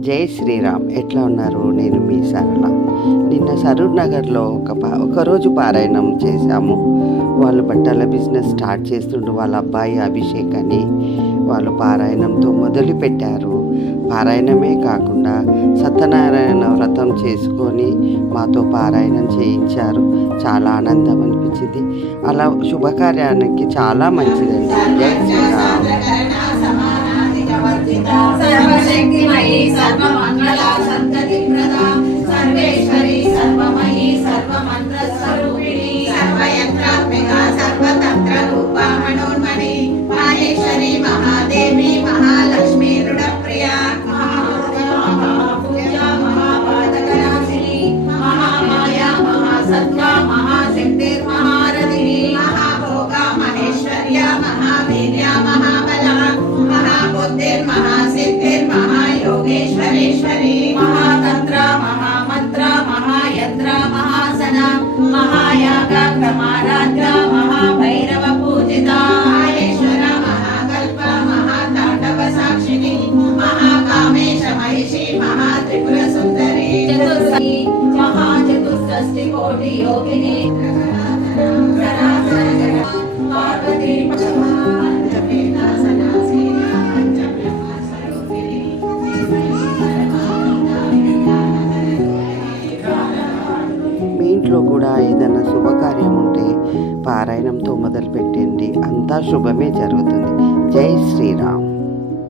జై శ్రీరామ్. ఎట్లా ఉన్నారు? నేను మీ సరళ. నిన్న సరూర్ నగర్లో ఒకరోజు పారాయణం చేశాము. వాళ్ళు బట్టల బిజినెస్ స్టార్ట్ చేస్తుండ్రు. వాళ్ళ అబ్బాయి అభిషేక్ అని వాళ్ళు పారాయణంతో మొదలు పెట్టారు. పారాయణమే కాకుండా సత్యనారాయణ వ్రతం చేసుకొని మాతో పారాయణం చేయించారు. చాలా ఆనందం అనిపించింది. అలా శుభకార్యానికి చాలా మంచిదండి. జై శ్రీరామ్. सर्वशक्तिमयी सर्वमंगला संततिप्रदा सर्वेश्वरी सर्वमयी सर्वमंत्रस्वरूपिणी सर्वयंत्रात्मिका सर्वतंत्र रूपा मनोन्मणि माहेश्वरी महादेवी महालक्ष्मी ऋणप्रिया महादुर्गा महापूजा महापातकनाशिनी महामाया महासत्ता महाशक्तिर्महारथिनी महाभोगा महेश्वर्या महावीर्या महाबला महासिद्धिर्महायोगेश्वरेश्वरी महातंत्र महामंत्र महायंत्र महासना महायाग क्रमाराध्य महाभैरव पूजिता माहेश्वर महाकल्प महातांडव साक्षिणी महाकामेश महिषी महात्रिपुर सुंदरी चतुर्षी महाचतुष्षष्टि कोटि योगिनी पार्वती ఇంట్లో కూడా ఏదైనా శుభకార్యం ఉంటే పారాయణంతో మొదలు పెట్టండి. అంతా శుభమే జరుగుతుంది. జై శ్రీరామ్.